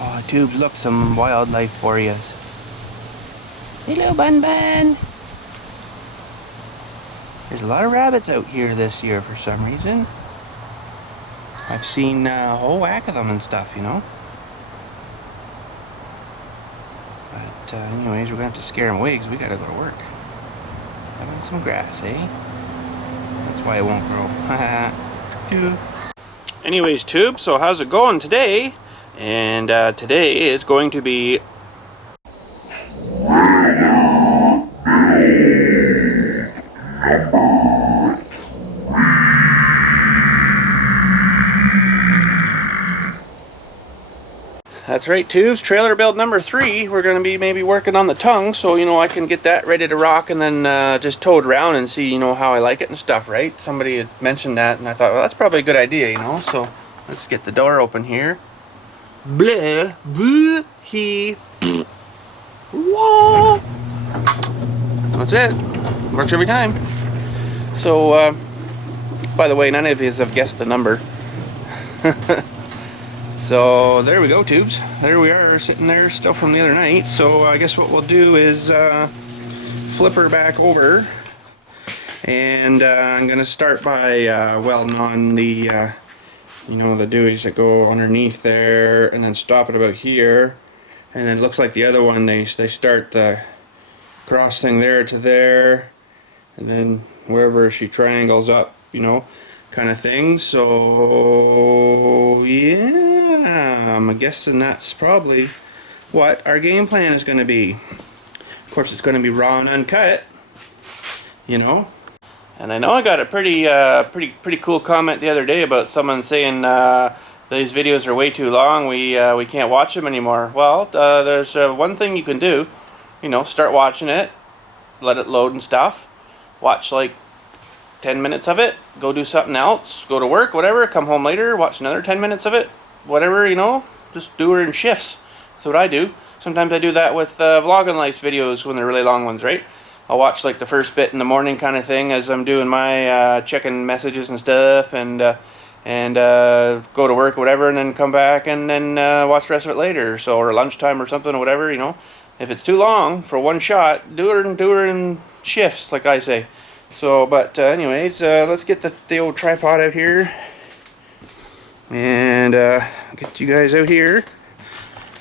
Oh, Tubes, look, some wildlife for you. Hello, Bun Bun. There's a lot of rabbits out here this year for some reason. I've seen a whole whack of them and stuff, you know. But anyways, we're gonna have to scare them away because we gotta go to work. Having some grass, eh? That's why it won't grow. Anyways, Tube, so how's it going today? And today is going to be That's right, Tubes. Trailer build number 3. We're going to be maybe working on the tongue, so, you know, I can get that ready to rock and then just tow it around and see, you know, how I like it and stuff, right? Somebody had mentioned that, and I thought, well, that's probably a good idea, you know? So, let's get the door open here. Blah, blah, he, wah. That's it. Works every time. So, by the way, none of you have guessed the number. So there we go, Tubes. There we are, sitting there still from the other night. So I guess what we'll do is flip her back over, and I'm gonna start by welding on the you know, the dewies that go underneath there, and then stop it about here. And then it looks like the other one, they start the cross thing there to there, and then wherever she triangles up, you know, kind of thing. So yeah, I'm guessing that's probably what our game plan is going to be. Of course, it's going to be raw and uncut, you know. And I know I got a pretty cool comment the other day about someone saying these videos are way too long. We can't watch them anymore. Well, there's one thing you can do. You know, start watching it, let it load and stuff. Watch like 10 minutes of it, go do something else, go to work, whatever, come home later, watch another 10 minutes of it, whatever, you know, just do it in shifts. That's what I do. Sometimes I do that with vlog and life videos when they're really long ones, right? I'll watch like the first bit in the morning kind of thing as I'm doing my checking messages and stuff, and go to work or whatever, and then come back and then watch the rest of it later, so, or lunchtime or something or whatever, you know. If it's too long for one shot, do it in shifts, like I say. So, but anyways, let's get the old tripod out here, and get you guys out here,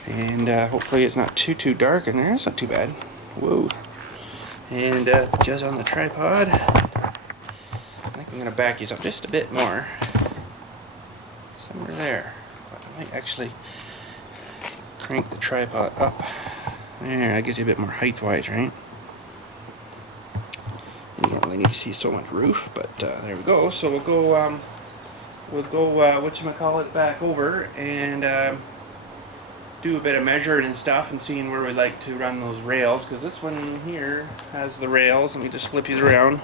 and hopefully it's not too dark in there. It's not too bad. Whoa. And put you on the tripod. I think I'm gonna back you up just a bit more, somewhere there. But I might actually crank the tripod up. There, that gives you a bit more height-wise, right? You don't really need to see so much roof, but there we go. So we'll go whatchamacallit back over and do a bit of measuring and stuff and seeing where we'd like to run those rails, because this one here has the rails. Let me just flip these around.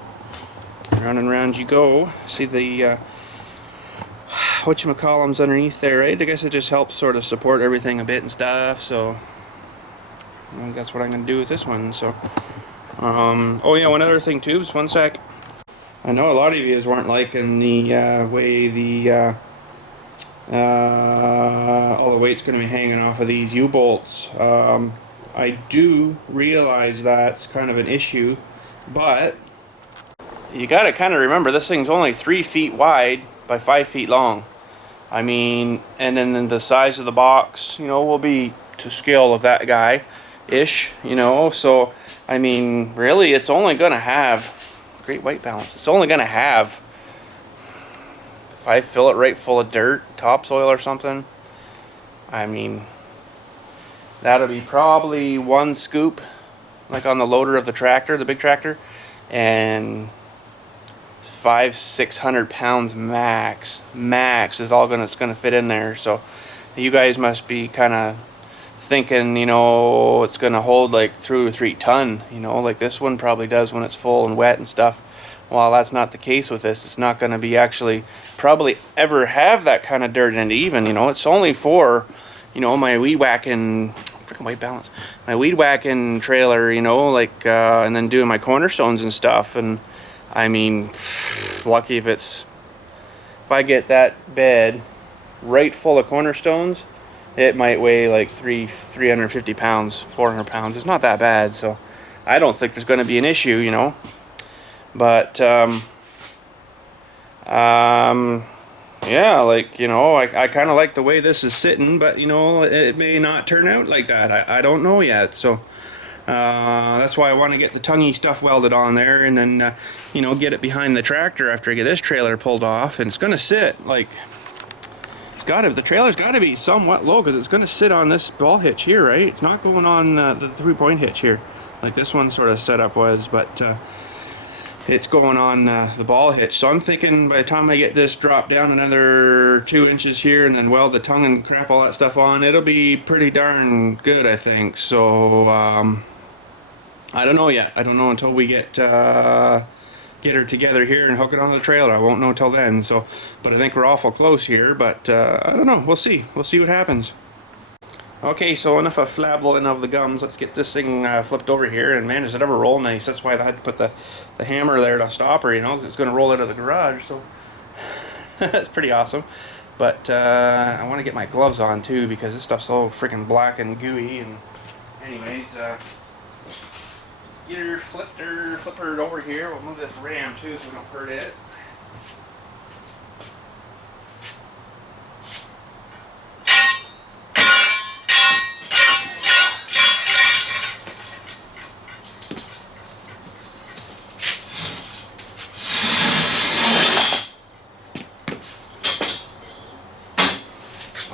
Round and round you go. See the whatchamacallits underneath there, right? I guess it just helps sort of support everything a bit and stuff, so I think that's what I'm going to do with this one. So oh yeah, one other thing, Tubes, one sec. I know a lot of you weren't liking the way the all the weight's going to be hanging off of these U-bolts. I do realize that's kind of an issue, but you got to kind of remember this thing's only 3 feet wide by 5 feet long. I mean, and then the size of the box, you know, will be to scale of that guy-ish, you know, so I mean, really, it's only going to have, great white balance, it's only going to have, if I fill it right full of dirt, topsoil or something, I mean, that'll be probably 1 scoop, like on the loader of the tractor, the big tractor, and 500-600 pounds max is all it's going to fit in there. So you guys must be kind of thinking, you know, it's going to hold like 2 or 3 ton, you know, like this one probably does when it's full and wet and stuff. Well, that's not the case with this. It's not going to be actually probably ever have that kind of dirt in it even, you know. It's only for, you know, my weed whacking, freaking white balance, my weed whacking trailer, you know, like and then doing my cornerstones and stuff. And I mean, lucky if I get that bed right full of cornerstones, it might weigh like 350 pounds, 400 pounds. It's not that bad, so I don't think there's going to be an issue, you know. But yeah, like, you know, I kind of like the way this is sitting, but, you know, it may not turn out like that. I don't know yet, so that's why I want to get the tonguey stuff welded on there, and then, you know, get it behind the tractor after I get this trailer pulled off. And it's going to sit, like, the trailer's got to be somewhat low, because it's going to sit on this ball hitch here, right? It's not going on the 3-point hitch here, like this one sort of setup was, but it's going on the ball hitch. So I'm thinking by the time I get this dropped down another 2 inches here and then weld the tongue and crap all that stuff on, it'll be pretty darn good, I think. So I don't know yet. I don't know until we get her together here and hook it on the trailer. I won't know until then. So, but I think we're awful close here. But I don't know. We'll see. We'll see what happens. Okay, so enough of flabbling of the gums. Let's get this thing flipped over here. And man, does it ever roll nice. That's why I had to put the hammer there to stop her, you know, because it's going to roll out of the garage. So that's pretty awesome. But I want to get my gloves on too, because this stuff's so freaking black and gooey. And anyways, get her flip her over here. We'll move this ram too so we don't hurt it.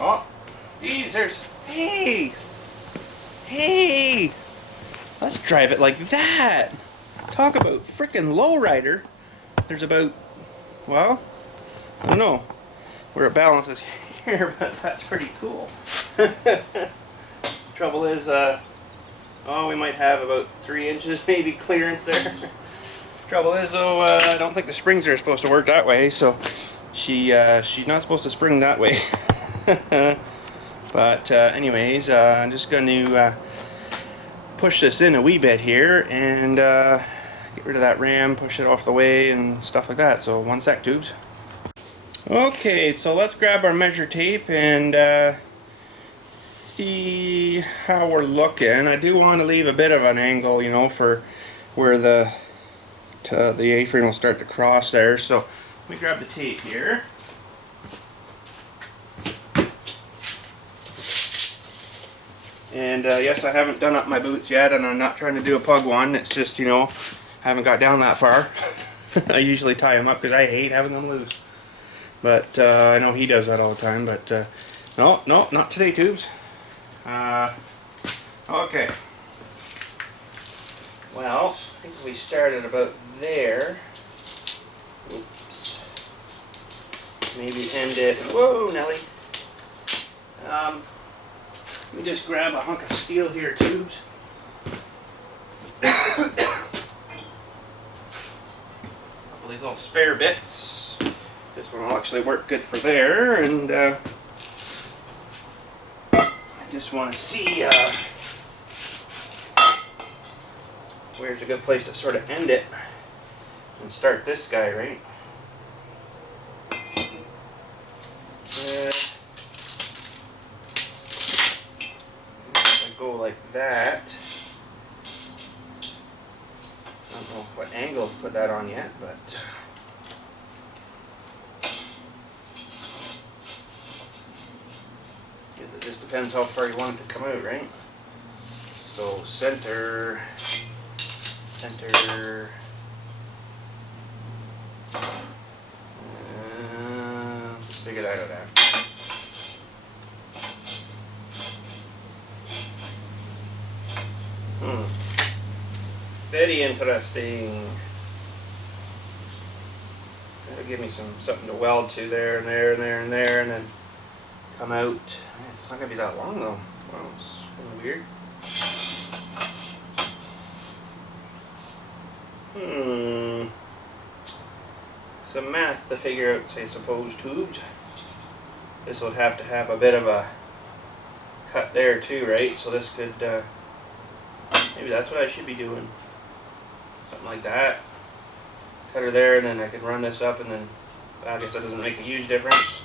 Oh, geez, hey, let's drive it like that. Talk about frickin' lowrider. There's about, well, I don't know where it balances here, but that's pretty cool. Trouble is, oh, we might have about 3 inches maybe clearance there. Trouble is, though, I don't think the springs are supposed to work that way, so she's not supposed to spring that way. But anyways, I'm just going to push this in a wee bit here and get rid of that ram, push it off the way and stuff like that. So 1 sec, tubes. Okay, so let's grab our measure tape and see how we're looking. I do want to leave a bit of an angle, you know, for where the A-frame will start to cross there. So let me grab the tape here. And yes, I haven't done up my boots yet, and I'm not trying to do a pug one. It's just, you know, I haven't got down that far. I usually tie them up because I hate having them loose. But I know he does that all the time. But no, not today, tubes. Okay. Well, I think we started about there. Oops. Maybe end it. Whoa, Nelly. Let me just grab a hunk of steel here, tubes. Couple of these little spare bits. This one will actually work good for there, and I just want to see where's a good place to sort of end it and start this guy, right? Go like that. I don't know what angle to put that on yet, but guess it just depends how far you want it to come out, right? So center. Let's figure that out after. Very interesting. That'll give me something to weld to there and there and there and there, and then come out. Man, it's not gonna be that long though. Wow, it's kind of weird. Some math to figure out, say, suppose tubes. This would have to have a bit of a cut there too, right? So this could, maybe that's what I should be doing. Something like that. Cut her there, and then I could run this up, and then I guess that doesn't make a huge difference.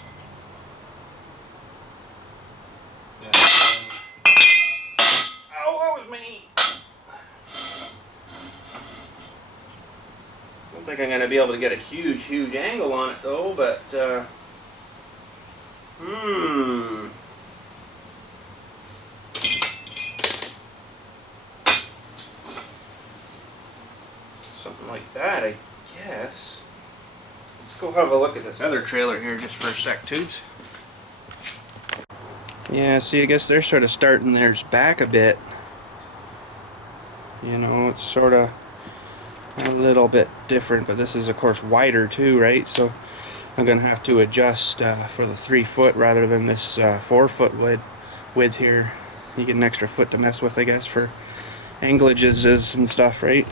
think I'm going to be able to get a huge angle on it though, but something like that, I guess. Let's go have a look at this other trailer here just for a sec, tubes. Yeah, see, I guess they're sort of starting theirs back a bit. You know, it's sort of a little bit different, but this is of course wider too, right? So I'm gonna have to adjust for the 3 foot rather than this 4 foot width here. You get an extra foot to mess with, I guess, for anglages and stuff, right?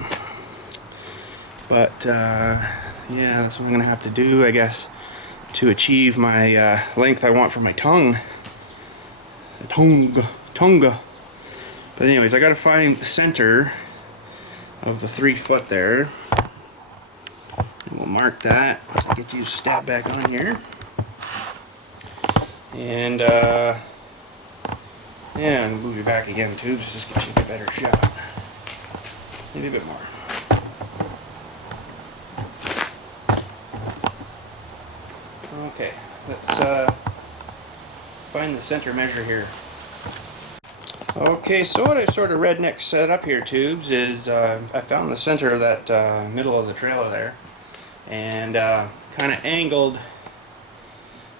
But yeah, that's what I'm gonna have to do, I guess, to achieve my length I want for my tongue. The tonga. But anyways, I gotta find the center of the 3 foot there. And we'll mark that. Get you stab back on here. And yeah, and move you back again too, just to get you a better shot. Maybe a bit more. Okay, let's find the center measure here. Okay, so what I've sort of redneck set up here, tubes, is I found the center of that middle of the trailer there, and kind of angled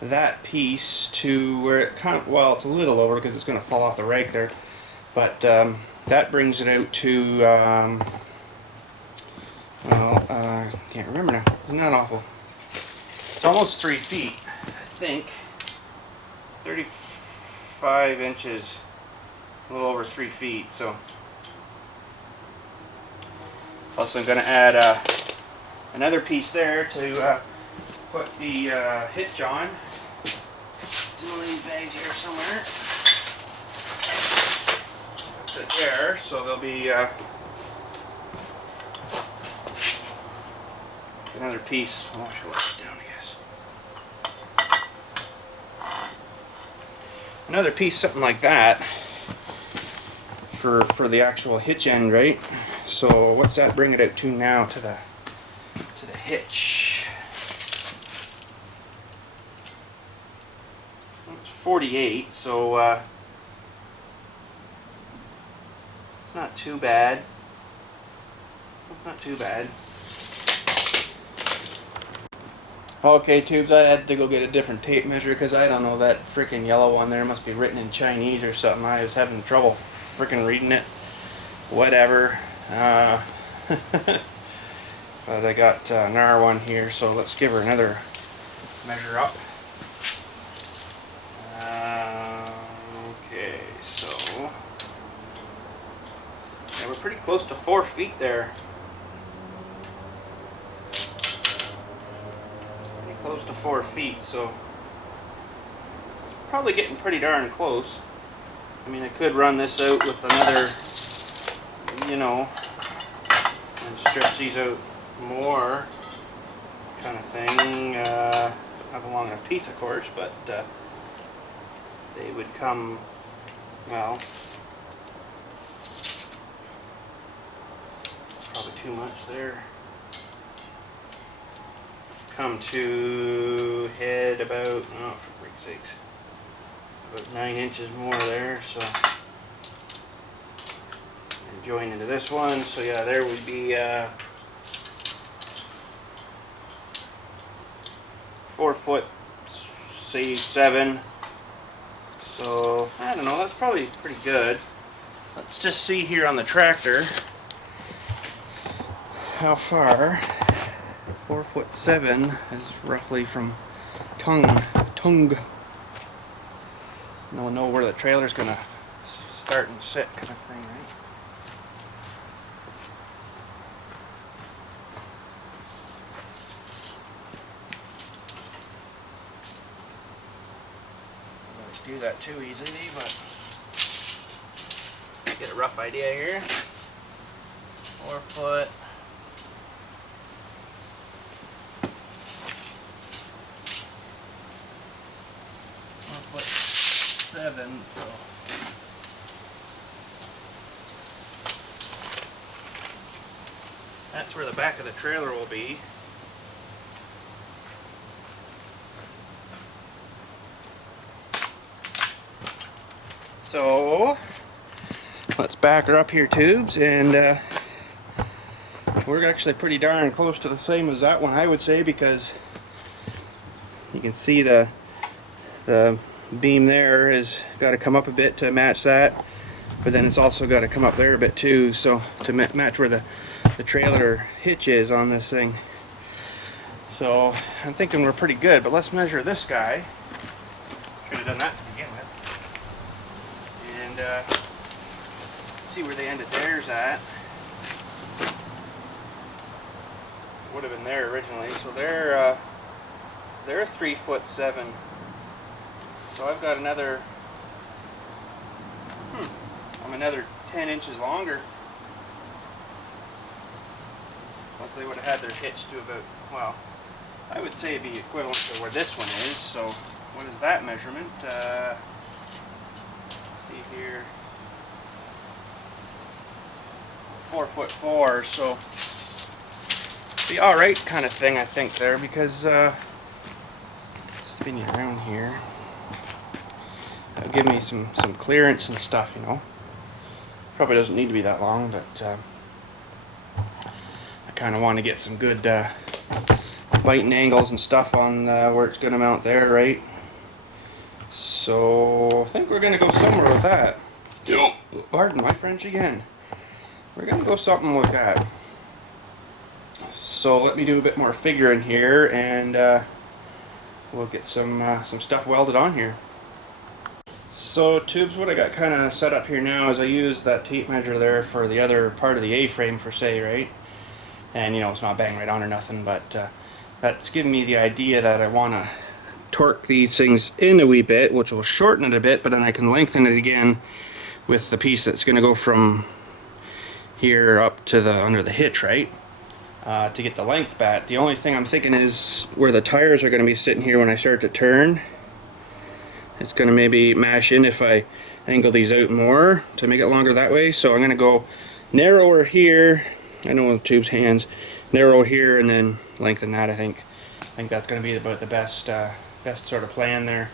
that piece to where it kind of, well, it's a little over because it's going to fall off the rake there, but that brings it out to, can't remember now. Isn't that awful? It's almost 3 feet, I think. 35 inches. A little over 3 feet, so also I'm going to add another piece there to put the hitch on. It's in one of these bags here somewhere. That's it there, so there'll be another piece. Oh, I should let it down, I guess. Another piece, something like that. For the actual hitch end, right? So what's that bring it out to now to the hitch? It's 48, so it's not too bad. It's not too bad. Okay, tubes, I had to go get a different tape measure because I don't know, that freaking yellow one there must be written in Chinese or something. I was having trouble freaking reading it. Whatever. But I got another one here, so let's give her another measure up. Okay, so yeah, we're pretty close to 4 feet there. Pretty close to 4 feet, so it's probably getting pretty darn close. I mean, I could run this out with another, you know, and stretch these out more, kind of thing. Not a long enough piece, of course, but they would come, well, probably too much there. Come to head about, oh, for freak's sakes, about 9 inches more there, so, and join into this one, so yeah, there would be 4 foot, say 7, so, I don't know, that's probably pretty good. Let's just see here on the tractor how far 4'7" is roughly from tongue. And we'll know where the trailer's gonna start and sit, kind of thing, right? I don't do that too easily, but get a rough idea here. 4 foot. 7, so That's where the back of the trailer will be. So let's back her up here, tubes, and we're actually pretty darn close to the same as that one, I would say, because you can see the beam there has got to come up a bit to match that, but then it's also got to come up there a bit too, so to match where the trailer hitch is on this thing. So I'm thinking we're pretty good, but let's measure this guy. Should have done that to begin with. And see where they ended theirs at. Would have been there originally, so they're 3'7". So I've got another, I'm another 10 inches longer. Unless they would have had their hitch to about, well, I would say it'd be equivalent to where this one is. So what is that measurement? Let's see here. 4'4", so be alright kind of thing, I think, there, because spinning around here, that'll give me some clearance and stuff, you know. Probably doesn't need to be that long, but I kind of want to get some good biting angles and stuff on where it's going to mount there, right? So I think we're going to go somewhere with that. Pardon my French again. We're going to go something with that. So let me do a bit more figuring here, and we'll get some stuff welded on here. So tubes, what I got kind of set up here now is I used that tape measure there for the other part of the A-frame per se, right? And you know, it's not bang right on or nothing, but that's giving me the idea that I want to torque these things in a wee bit, which will shorten it a bit, but then I can lengthen it again with the piece that's going to go from here up to the under the hitch, right? To get the length back. The only thing I'm thinking is where the tires are going to be sitting here when I start to turn. It's going to maybe mash in if I angle these out more to make it longer that way. So I'm going to go narrower here. I know with tubes hands, narrow here and then lengthen that. I think that's going to be about the best sort of plan there.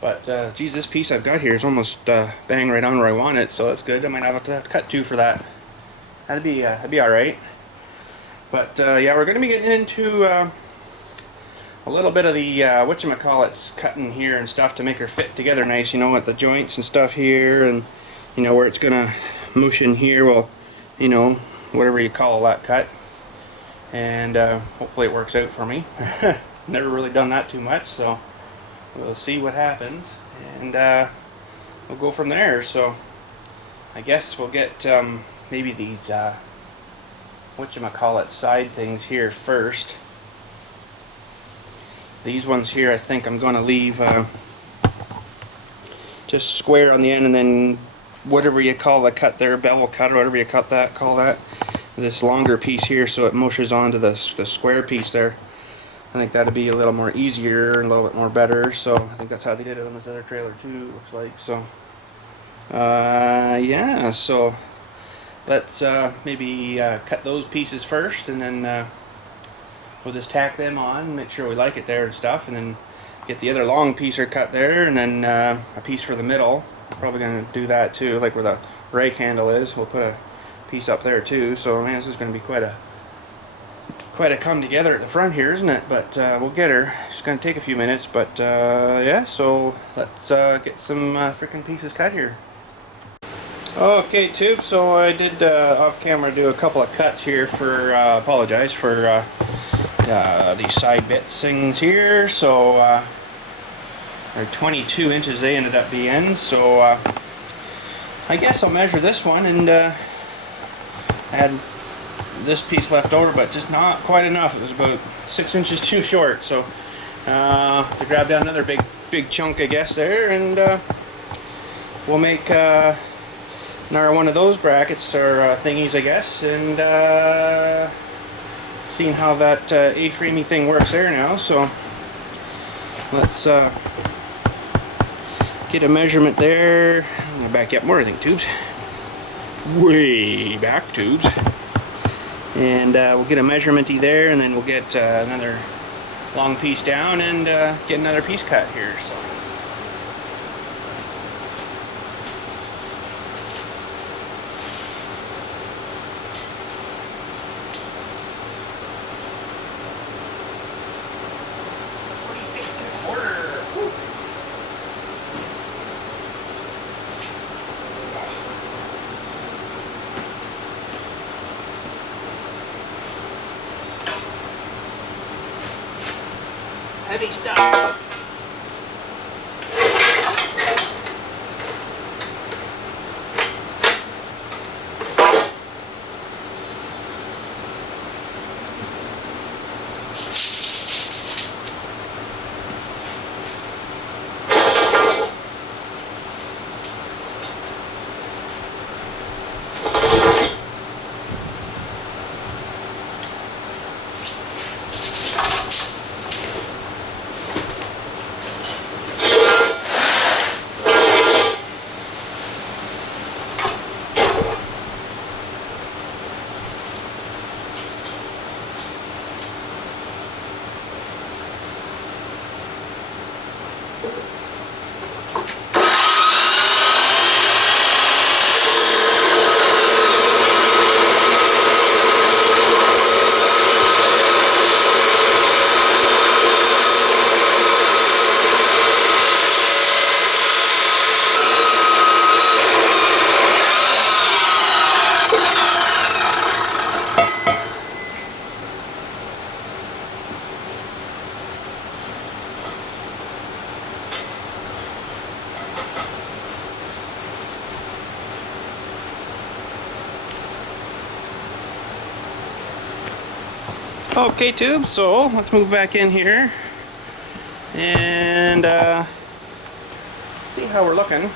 But geez, this piece I've got here is almost bang right on where I want it, so that's good. I might have to cut two for that. That'd be all right. But yeah, we're going to be getting into a little bit of the whatchamacallit's cutting here and stuff to make her fit together nice, you know, at the joints and stuff here, and you know where it's going to mush in here. Well, you know, whatever you call that cut, and hopefully it works out for me. Never really done that too much, so we'll see what happens, and we'll go from there. So I guess we'll get maybe these whatchamacallit side things here first. These ones here I think I'm going to leave just square on the end, and then whatever you call the cut there, bevel cut or whatever you call that, this longer piece here so it mushes onto the square piece there. I think that'd be a little more easier and a little bit more better, so I think that's how they did it on this other trailer too, looks like. So yeah, so let's maybe cut those pieces first, and then we'll just tack them on, make sure we like it there and stuff, and then get the other long piece cut there, and then a piece for the middle. Probably going to do that too, like where the rake handle is. We'll put a piece up there too. So man, this is going to be quite a come together at the front here, isn't it? But we'll get her. It's going to take a few minutes, but yeah. So let's get some freaking pieces cut here. Okay, tube. So I did off camera do a couple of cuts here for apologize for these side bits things here. So or 22 inches they ended up being. So I guess I'll measure this one, and I had this piece left over, but just not quite enough. It was about 6 inches too short. So to grab down another big chunk, I guess, there, and we'll make another one of those brackets or thingies, I guess, and seeing how that A-framey thing works there now. So let's get a measurement there. I'm gonna back up more, I think, tubes. Way back, tubes. And we'll get a measurementy there, and then we'll get another long piece down and get another piece cut here. So. Heavy stuff. Okay, tube, so let's move back in here and see how we're looking.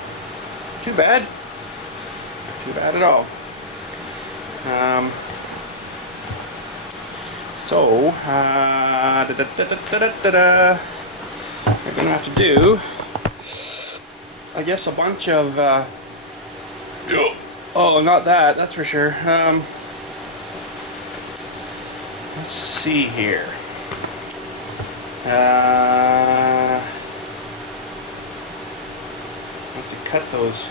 Too bad. Not too bad at all. We're going to have to do, I guess, a bunch of, oh, not that, that's for sure. Let's see here. Have to cut those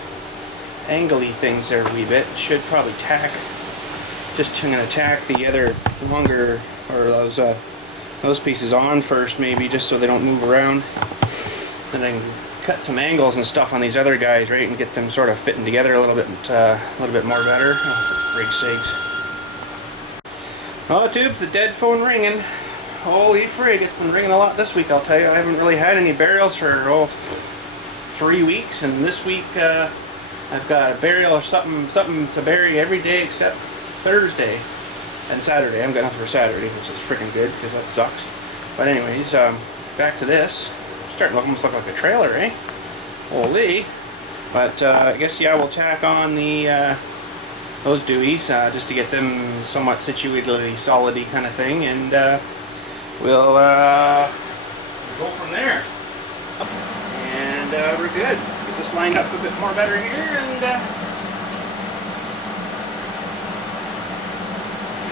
angly things there a wee bit. Should probably tack. Just I'm gonna tack the other longer or those pieces on first, maybe, just so they don't move around. And then cut some angles and stuff on these other guys, right, and get them sort of fitting together a little bit more better. Oh, for frig's sakes. Oh, tubes, the dead phone ringing. Holy frig, it's been ringing a lot this week, I'll tell you. I haven't really had any burials for 3 weeks, and this week I've got a burial or something to bury every day except Thursday and Saturday. I'm going for Saturday, which is freaking good because that sucks. But anyways, back to this. Starting to almost look like a trailer, eh? Holy. But I guess, yeah, we'll tack on the those dewies just to get them somewhat situatedly solidy kind of thing, and we'll go from there. And we're good. Get this lined up a bit more better here, and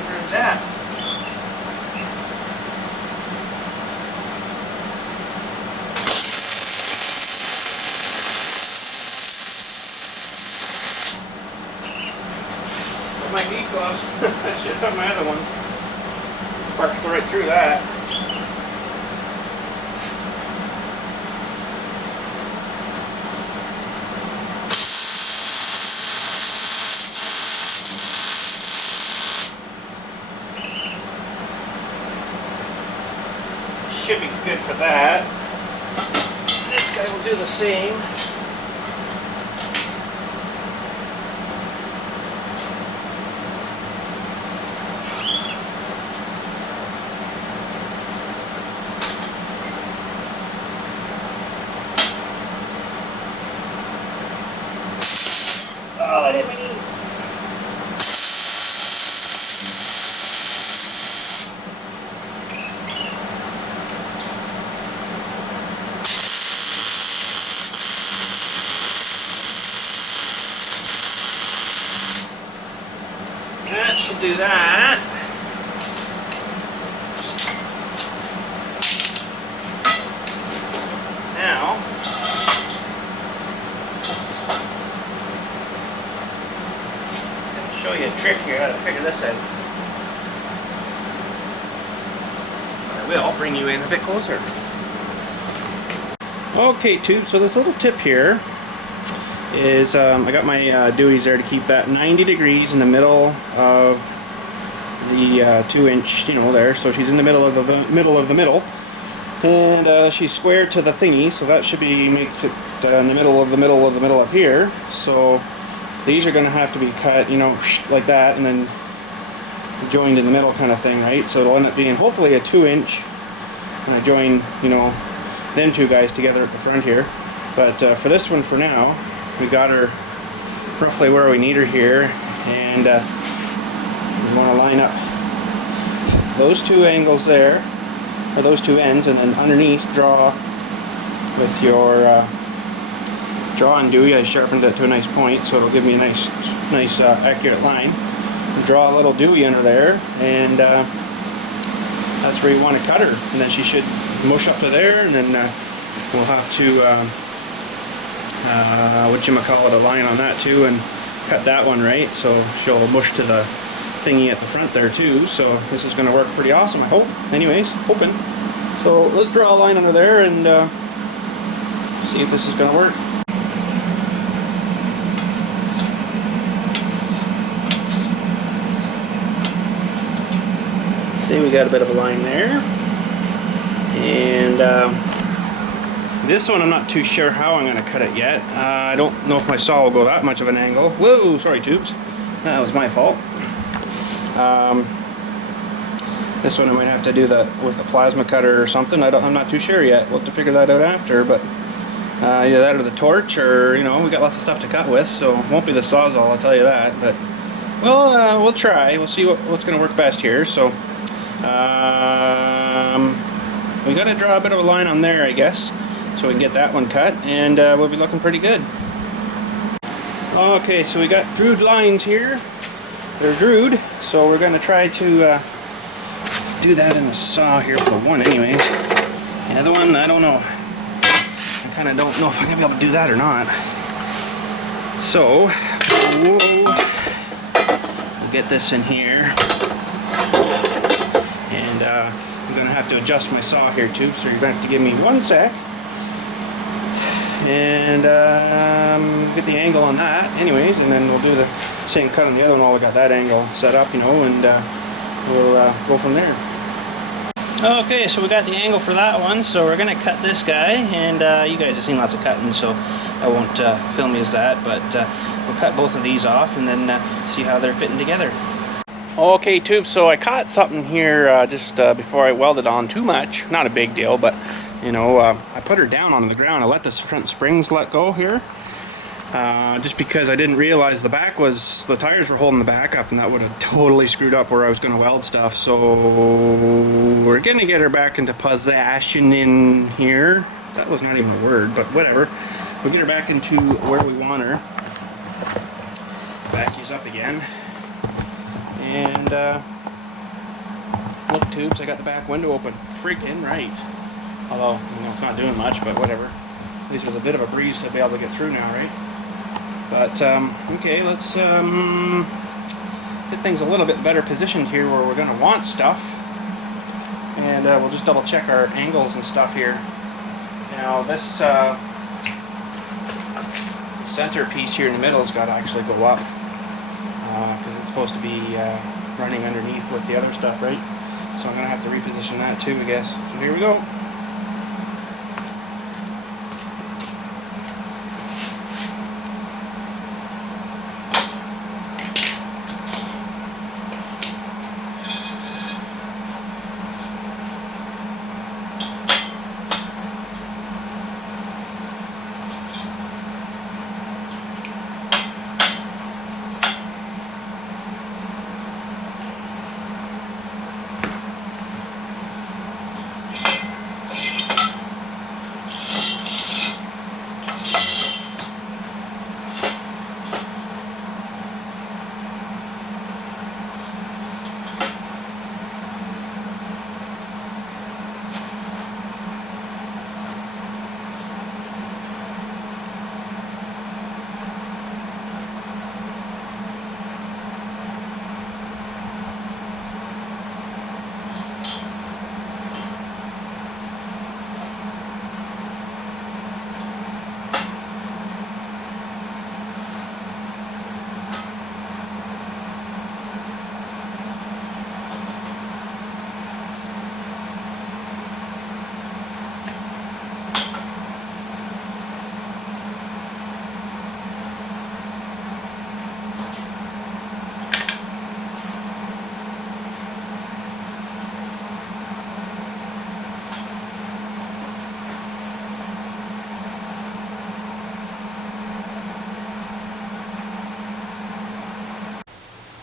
where's that? My knee gloves. I should have my other one. Sparks go right through that. Should be good for that. This guy will do the same. Oh, I didn't mean. That should do that. show you a trick here how to figure this out. I will bring you in a bit closer. Okay, tube, so this little tip here is I got my dewies there to keep that 90 degrees in the middle of the 2-inch, you know, there. So she's in the middle of the middle. And she's square to the thingy, so that should be make it in the middle of the middle up here. So these are going to have to be cut, you know, like that, and then joined in the middle kind of thing, right? So it'll end up being hopefully a 2-inch, and I join, you know, them two guys together at the front here. But for this one, for now, we got her roughly where we need her here, and we want to line up those two angles there, or those two ends, and then underneath draw with your draw and dewey. I sharpened it to a nice point, so it'll give me a nice accurate line. Draw a little dewey under there, and that's where you want to cut her, and then she should mush up to there, and then we'll have to whatchamacallit, a line on that too, and cut that one, right? So she'll mush to the thingy at the front there too. So this is going to work pretty awesome, I hope. Anyways, hoping. So let's draw a line under there and see if this is going to work. See, we got a bit of a line there, and this one I'm not too sure how I'm going to cut it yet. I don't know if my saw will go that much of an angle. Whoa, sorry tubes, that was my fault. This one I might have to do with the plasma cutter or something. I'm not too sure yet. We'll have to figure that out after, but either that or the torch, or, you know, we got lots of stuff to cut with, so it won't be the Sawzall, I'll tell you that. But well, we'll try. We'll see what's going to work best here. So we got to draw a bit of a line on there, I guess, so we can get that one cut, and we'll be looking pretty good. Okay, so we got drewed lines here. They're drewed, so we're going to try to do that in the saw here for one anyways. The other one, I don't know. I kind of don't know if I'm going to be able to do that or not. So we'll get this in here, and I'm going to have to adjust my saw here too, so you're going to have to give me 1 sec, and get the angle on that anyways, and then we'll do the same cut on the other one while we got that angle set up, you know, and we'll go from there. Okay, so we got the angle for that one, so we're going to cut this guy, and you guys have seen lots of cutting, so I won't film you as that, but we'll cut both of these off and then see how they're fitting together. Okay, tube, so I caught something here just before I welded on too much. Not a big deal, but, you know, I put her down on the ground. I let the front springs let go here, just because I didn't realize the tires were holding the back up, and that would have totally screwed up where I was going to weld stuff. So we're going to get her back into position in here. That was not even a word, but whatever. We'll get her back into where we want her. Back these up again. And look, tubes, I got the back window open. Freaking right. Although, you know, it's not doing much, but whatever. At least there's a bit of a breeze to be able to get through now, right? But, okay, let's get things a little bit better positioned here where we're going to want stuff. And we'll just double check our angles and stuff here. Now, this center piece here in the middle has got to actually go up, because it's supposed to be running underneath with the other stuff, right? So I'm going to have to reposition that too, I guess. So here we go.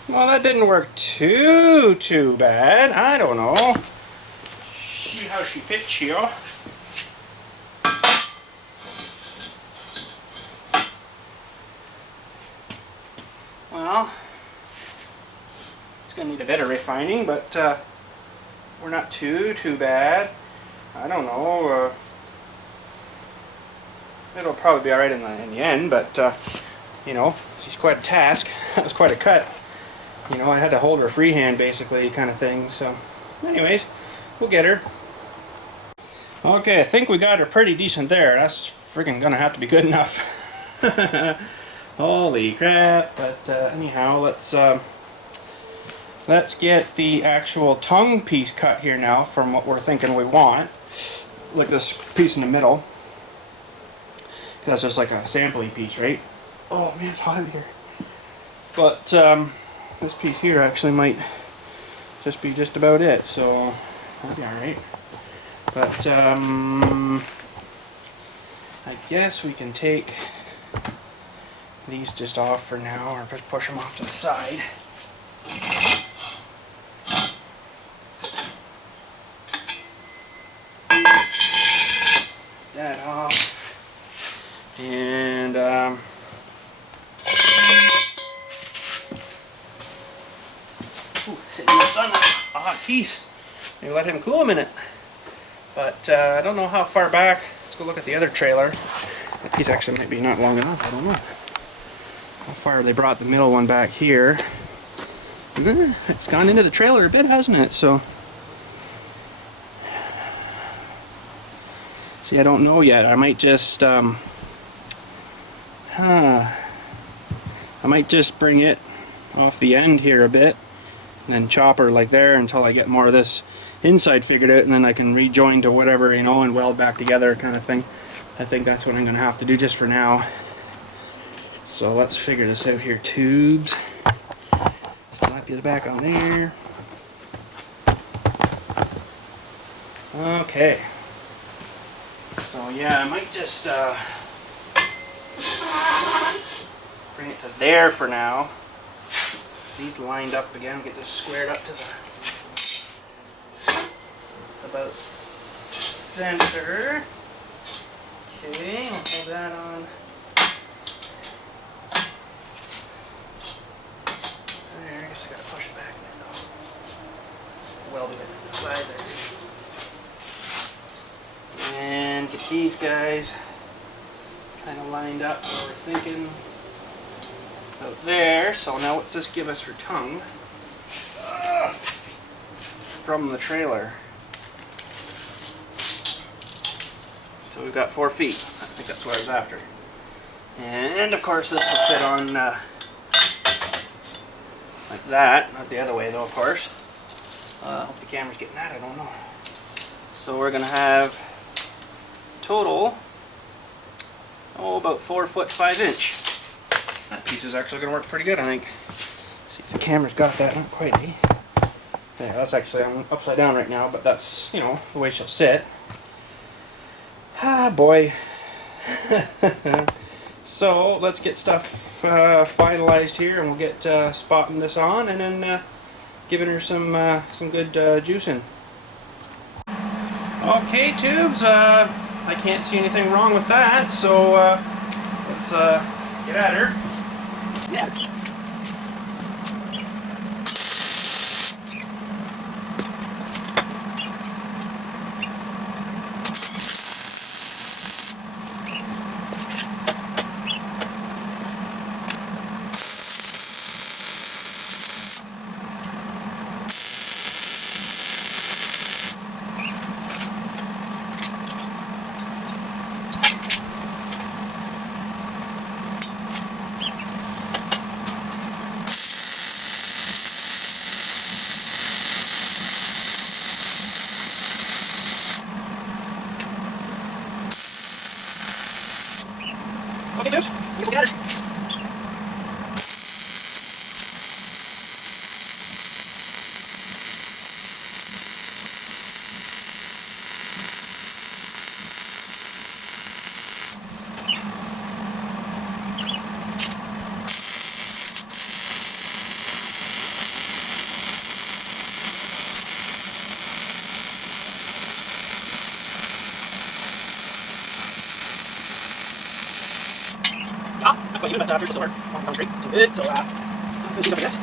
Well, that didn't work too bad. I don't know. See how she fits here. Well, it's going to need a bit of refining, but we're not too bad. I don't know. It'll probably be alright in the end, but you know, she's quite a task. That was quite a cut. You know, I had to hold her freehand basically, kind of thing. So, anyways, we'll get her. Okay, I think we got her pretty decent there. That's freaking gonna have to be good enough. Holy crap! But anyhow, let's get the actual tongue piece cut here now from what we're thinking we want. Like this piece in the middle. That's just like a sample piece, right? Oh man, it's hot in here. But this piece here actually might just be just about it, so that'll be alright. But I guess we can take these just off for now, or just push them off to the side. That off. And ooh, sitting in the sun, a hot piece. Maybe let him cool a minute. But I don't know how far back. Let's go look at the other trailer. That piece actually might be not long enough. I don't know how far they brought the middle one back here. It's gone into the trailer a bit, hasn't it? So see, I don't know yet. I might just I might just bring it off the end here a bit and then chop her like there until I get more of this inside figured out, and then I can rejoin to whatever, you know, and weld back together kind of thing. I think that's what I'm going to have to do just for now. So let's figure this out here. Tubes. Slap you back on there. Okay. So yeah, I might just bring it to there for now. These lined up again, get this squared up to the about center. Okay, I'll hold that on. There, I guess I gotta push it back now. Weld it to the side there. And get these guys kind of lined up where we're thinking about there. So now what's this give us for tongue? From the trailer. So we've got 4 feet. I think that's what I was after. And of course this will fit on like that. Not the other way though, of course. Hope the camera's getting that, I don't know. So we're going to have total, about 4 foot 5 inch. That piece is actually going to work pretty good, I think. See if the camera's got that. Not quite, eh? Yeah, that's actually, I'm upside down right now, but that's, you know, the way she'll sit. Ah, boy. So let's get stuff finalized here, and we'll get spotting this on, and then giving her some good juicing. Okay, tubes. I can't see anything wrong with that, so let's get at her. Yeah. you, but pretty sure it'll work. Sounds great. Good. So, I'll fill these up, I guess.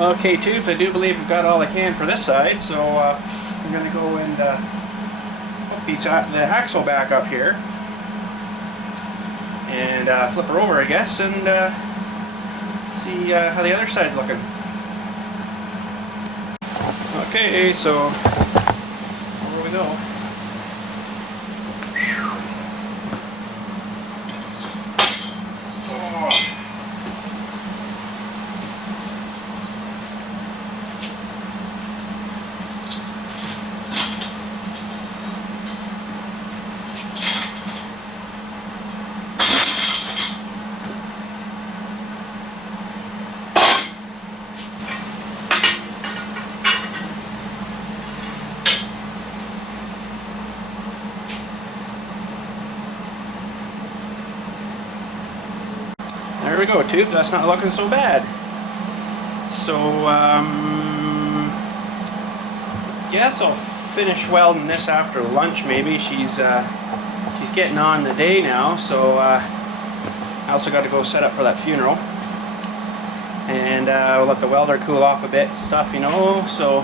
Okay, tubes, I do believe we've got all I can for this side, so I'm going to go and hook the axle back up here and flip her over, I guess, and see how the other side's looking. Okay, so over we go. There we go, tubes. That's not looking so bad. So, guess I'll finish welding this after lunch. Maybe she's getting on the day now. So I also got to go set up for that funeral, and we'll let the welder cool off a bit and stuff, you know. So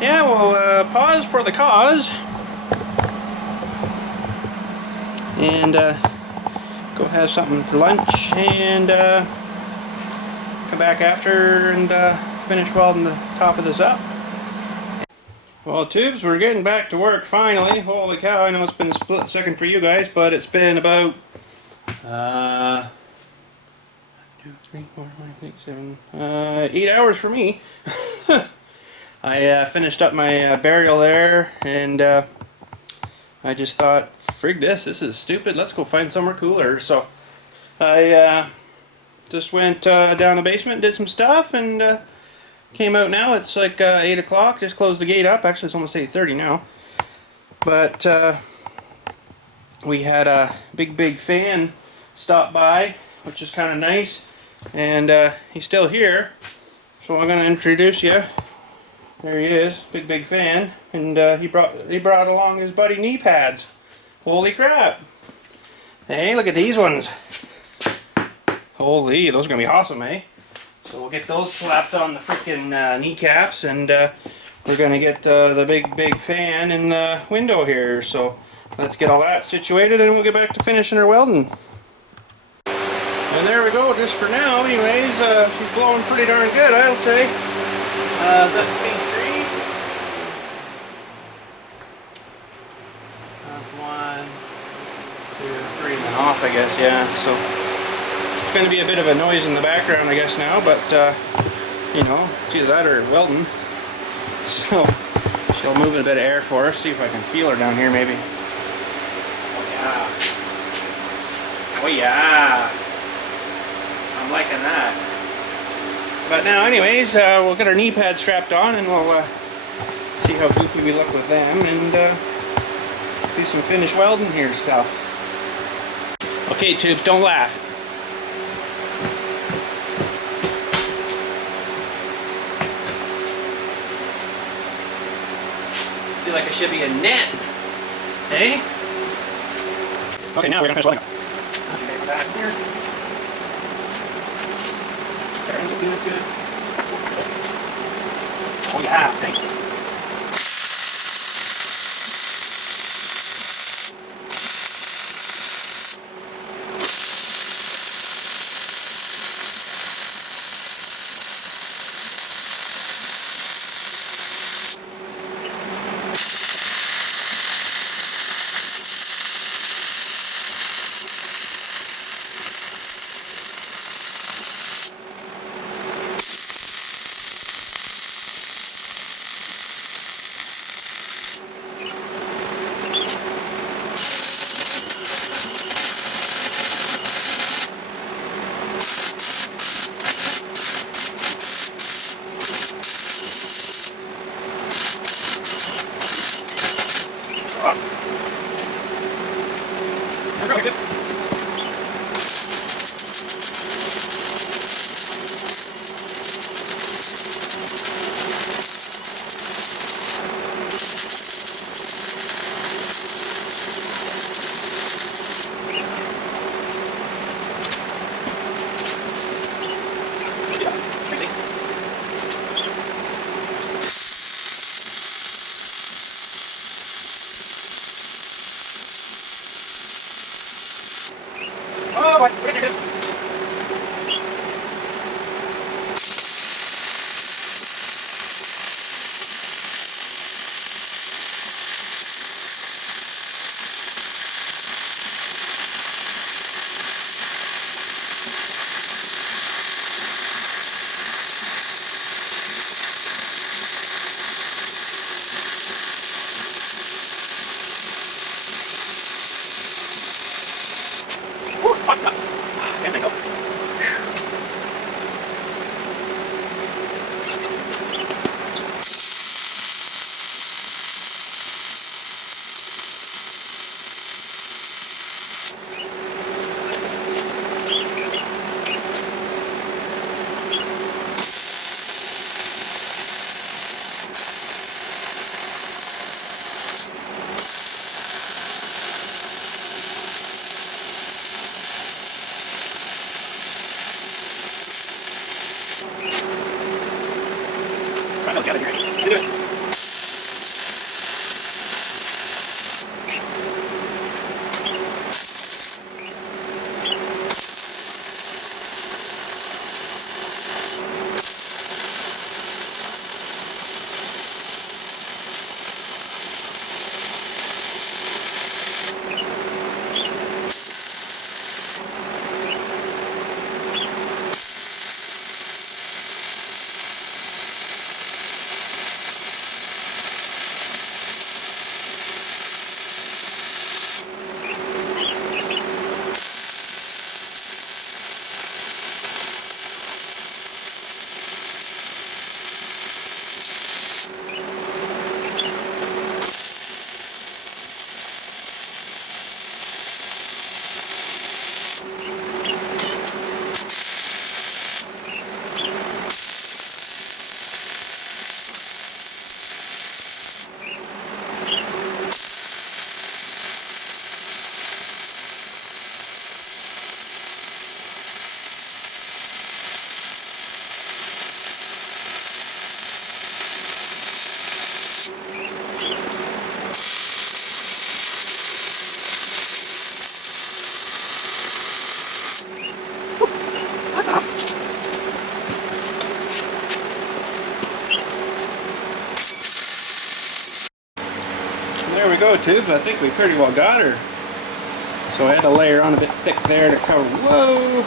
yeah, we'll pause for the cause and go have something for lunch, and come back after and finish welding the top of this up. Well, tubes, we're getting back to work finally. Holy cow, I know it's been a split second for you guys, but it's been about 2, 3, 4, 5, 6, 7, 8 hours for me. I finished up my burial there, and I just thought, frig this is stupid, let's go find somewhere cooler. So I just went down the basement, did some stuff, and came out now. It's like 8 o'clock, just closed the gate up. Actually, it's almost 8:30 now. But we had a big fan stop by, which is kind of nice. and he's still here. So I'm going to introduce you. There he is, big fan, and he brought along his buddy knee pads. Holy crap! Hey, look at these ones. Holy, those are gonna be awesome, eh? So we'll get those slapped on the freaking kneecaps, and we're gonna get the big fan in the window here. So let's get all that situated, and we'll get back to finishing our welding. And there we go, just for now. Anyways, she's blowing pretty darn good, I'll say. Is that speed 3? That's 1, 2, 3, and then off, I guess, yeah. So it's going to be a bit of a noise in the background, I guess, now, but, you know, it's either that or welding. So she'll move a bit of air for us, see if I can feel her down here, maybe. Oh, yeah. Oh, yeah. I'm liking that. But now, anyways, we'll get our knee pads strapped on, and we'll see how goofy we look with them, and do some finished welding here stuff. Okay, tubes, don't laugh. I feel like I should be a net, eh? Okay, now we're gonna finish welding up. Okay, we're back here. Good. Oh yeah, thanks. There we go, tubes. I think we pretty well got her. So I had to layer on a bit thick there to cover. Whoa!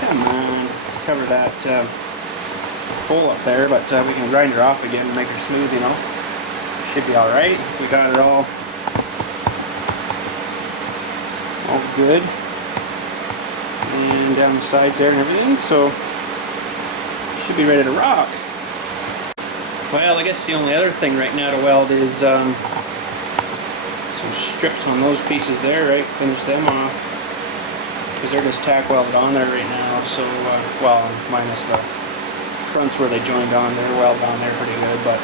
Come on, cover that hole up there, but we can grind her off again and make her smooth. You know, should be all right. We got it all good, and down the sides there and everything. So should be ready to rock. Well, I guess the only other thing right now to weld is some strips on those pieces there, right? Finish them off, because they're just tack welded on there right now. So, well, minus the fronts where they joined on, they're welded on there pretty good. But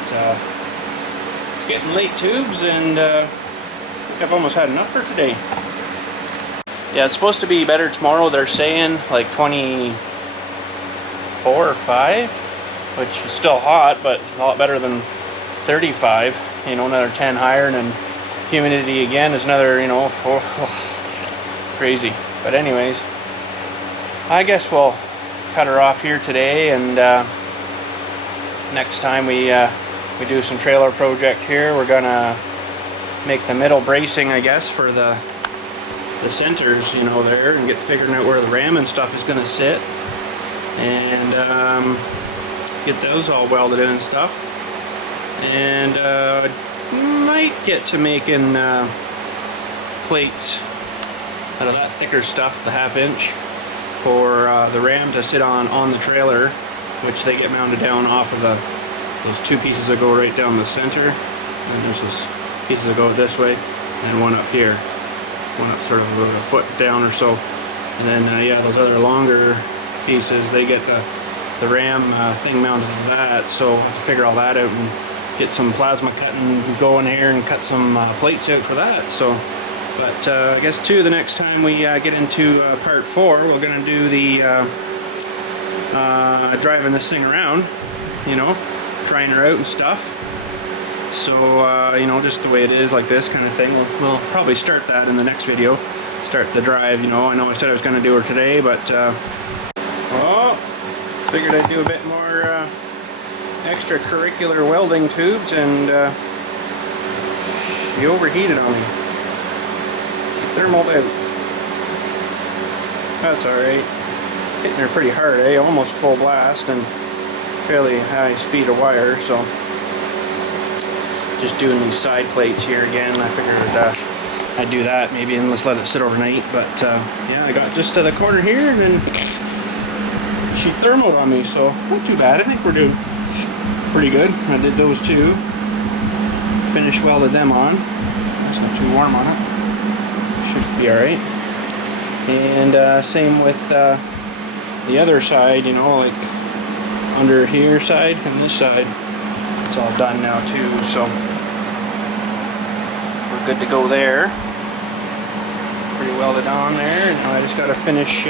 it's getting late, tubes, and I think I've almost had enough for today. Yeah, it's supposed to be better tomorrow. They're saying like 24 or 5. Which is still hot, but it's a lot better than 35. You know, another 10 higher, and then humidity again is another, you know, 4. Crazy. But anyways, I guess we'll cut her off here today, and next time we do some trailer project here, we're gonna make the middle bracing, I guess, for the centers, you know, there, and get figuring out where the ram and stuff is gonna sit, and get those all welded in and stuff, and might get to making plates out of that thicker stuff, the 1/2 inch, for the ram to sit on the trailer, which they get mounted down off of those 2 pieces that go right down the center, and there's those pieces that go this way, and one up here, one up sort of a foot down or so, and then yeah, those other longer pieces, they get the ram thing mounted to that. So I have to figure all that out and get some plasma cutting going here and cut some plates out for that. So, but I guess too, the next time we get into part 4, we're gonna do the driving this thing around, you know, trying her out and stuff. So you know, just the way it is, like this kind of thing. We'll probably start that in the next video. Start the drive. You know, I know I said I was gonna do her today, but oh, figured I'd do a bit more extracurricular welding, tubes, and she overheated on me. She thermaled out. That's alright. Hitting her pretty hard, eh? Almost full blast and fairly high speed of wire, so just doing these side plates here again. I figured I'd do that maybe and let's let it sit overnight, but yeah, I got just to the corner here and then she thermaled on me, so not too bad. I think we're doing pretty good. I did those 2. Finish welded them on. It's not too warm on it. Should be alright. And same with the other side, you know, like under here side and this side. It's all done now too, so we're good to go there. Pretty welded on there, and now I just got to finish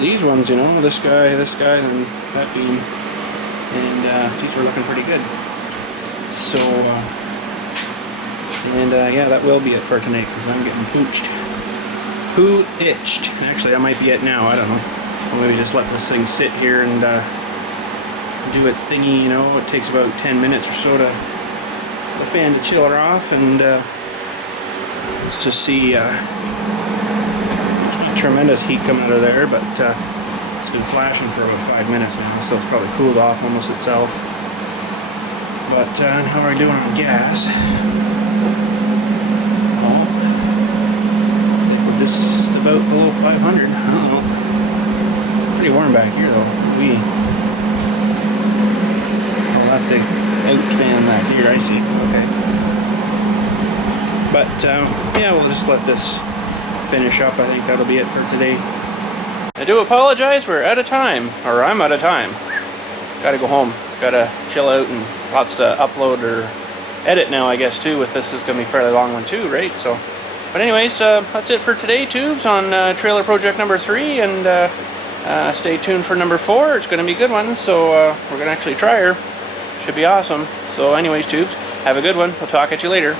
these ones, you know, this guy, and that beam, and these are looking pretty good. So, yeah, that will be it for tonight, because I'm getting pooched. Poo-itched. Actually, that might be it now, I don't know. I'll maybe just let this thing sit here and do its thingy, you know. It takes about 10 minutes or so to the fan to chill her off, and let's just see. Tremendous heat coming out of there, but it's been flashing for about 5 minutes now, so it's probably cooled off almost itself. But how are we doing on gas? Oh, I think we're just about below 500. I don't know. Pretty warm back here though. Oh, that's the out fan back here. I see. Okay. But yeah, we'll just let this finish up. I think that'll be it for today. I do apologize, we're out of time, or I'm out of time. Gotta go home, gotta chill out, and lots to upload or edit now, I guess, too, with this is gonna be a fairly long one too, right? So, but anyways, that's it for today, tubes, on trailer project number 3, and stay tuned for number 4. It's gonna be a good one, so we're gonna actually try her. Should be awesome. So anyways, tubes, have a good one. We'll talk at you later.